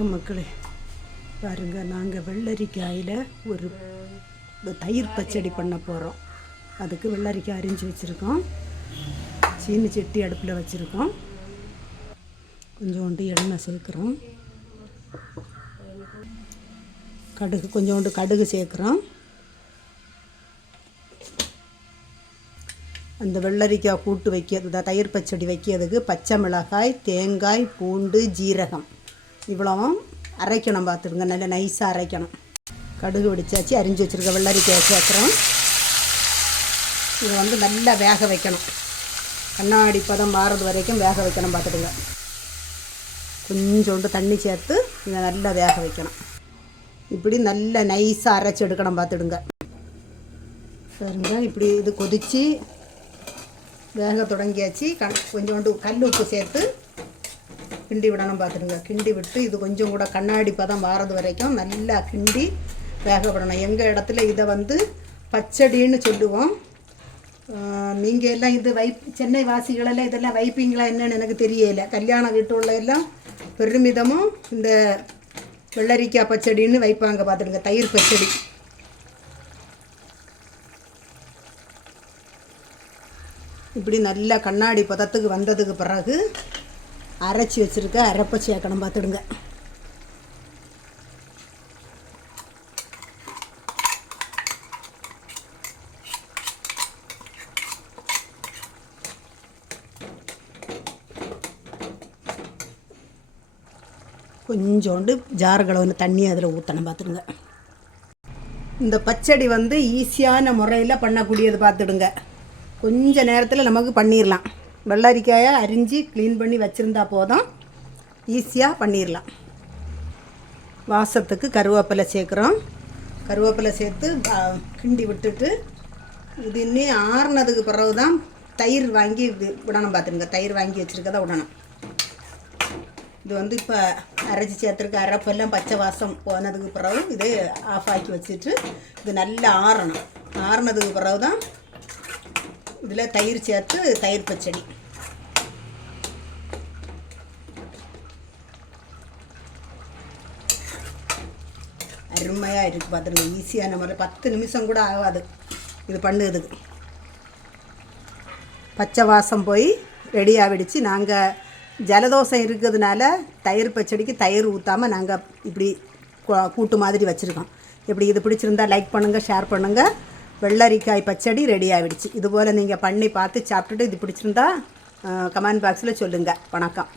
வணக்கம் மக்களே. பாருங்கள், நாங்கள் வெள்ளரிக்காயில் ஒரு தயிர் பச்சடி பண்ண போகிறோம். அதுக்கு வெள்ளரிக்காய் அரிஞ்சு வச்சுருக்கோம். சீனி சட்டி அடுப்பில் வச்சுருக்கோம். கொஞ்சோண்டு எண்ணெய் சேர்க்குறோம். கொஞ்சோண்டு கடுகு சேர்க்குறோம். அந்த வெள்ளரிக்காய் கூட்டு வைக்கிறது, தயிர் பச்சடி வைக்கிறதுக்கு பச்சை மிளகாய், தேங்காய், பூண்டு, ஜீரகம் இவ்வளவும் அரைக்கணும். பார்த்துடுங்க, நல்லா நைஸாக அரைக்கணும். கடுகு வெடிச்சாச்சு. அரிஞ்சு வச்சுருக்க வெள்ளரிக்காய் சேர்க்குறோம். இதை நல்லா வேக வைக்கணும். கண்ணாடி பதம் மாறுறது வரைக்கும் வேக வைக்கணும். பார்த்துடுங்க, கொஞ்சோண்டு தண்ணி சேர்த்து இதை நல்லா வேக வைக்கணும். இப்படி நல்லா நைஸாக அரைச்சி எடுக்கணும். பார்த்துடுங்க பாருங்க, இப்படி இது கொதித்து வேக தொடங்கியாச்சு. கொஞ்சோண்டு கல் உப்பு சேர்த்து கிண்டி விடணும். பார்த்துடுங்க, கிண்டி விட்டு இது கொஞ்சம் கூட கண்ணாடி பதம் வாரது வரைக்கும் நல்லா கிண்டி வேக விடணும். எங்கள் இடத்துல இதை பச்சடின்னு சொல்லுவோம். நீங்கள் எல்லாம் இது சென்னை வாசிகளெல்லாம் இதெல்லாம் வைப்பீங்களா என்னன்னு எனக்கு தெரியலை. கல்யாண வீட்டுள்ள எல்லாம் பெருமிதமும் இந்த வெள்ளரிக்காய் பச்சடின்னு வைப்பாங்க. பார்த்துடுங்க, தயிர் பச்சடி. இப்படி நல்லா கண்ணாடி பதத்துக்கு வந்ததுக்கு பிறகு அரைச்சி வச்சுருக்க அரைப்பை சேர்க்கணும். பார்த்துடுங்க, கொஞ்சோண்டு ஜார் கலவுன்னு தண்ணி அதில் ஊற்றணும். பார்த்துடுங்க, இந்த பச்சடி ஈஸியான முறையில் பண்ணக்கூடியது. பார்த்துடுங்க, கொஞ்ச நேரத்தில் நமக்கு பண்ணிடலாம். வெள்ளரிக்காயை அரிஞ்சு க்ளீன் பண்ணி வச்சுருந்தா போதும், ஈஸியாக பண்ணிடலாம். வாசத்துக்கு கருவேப்பிலை சேர்க்குறோம். கருவேப்பிலை சேர்த்து கிண்டி விட்டுட்டு இது இன்னும் ஆறுனதுக்கு பிறகு தான் தயிர் வாங்கி விடணும். பார்த்துருங்க, தயிர் வாங்கி வச்சுருக்கதான் விடணும். இது இப்போ அரைச்சி சேர்த்துருக்க அரைப்பெல்லாம் பச்சை வாசம் போனதுக்கு பிறகு இதே ஆஃப் ஆக்கி வச்சுட்டு இது நல்லா ஆறணும். ஆறுனதுக்கு பிறகு தான் இதில் தயிர் சேர்த்து தயிர் பச்சடி. அருமையாக இருக்குது. பார்த்துருங்க, ஈஸியான முறை. 10 நிமிஷம் கூட ஆகாது இது பண்ணுறதுக்கு. பச்சை வாசம் போய் ரெடியாக விடுச்சு. நாங்கள் ஜலதோஷம் இருக்கிறதுனால தயிர் பச்சடிக்கு தயிர் ஊற்றாமல் நாங்கள் இப்படி கூட்டு மாதிரி வச்சுருக்கோம். இப்படி இது பிடிச்சிருந்தா லைக் பண்ணுங்கள், ஷேர் பண்ணுங்கள். வெள்ளரிக்காய் பச்சடி ரெடி ஆகிடுச்சு. இதுபோல் நீங்கள் பண்ணி பார்த்து சாப்பிட்டுட்டு இது பிடிச்சிருந்தா கமெண்ட் பாக்ஸில் சொல்லுங்கள். வணக்கம்.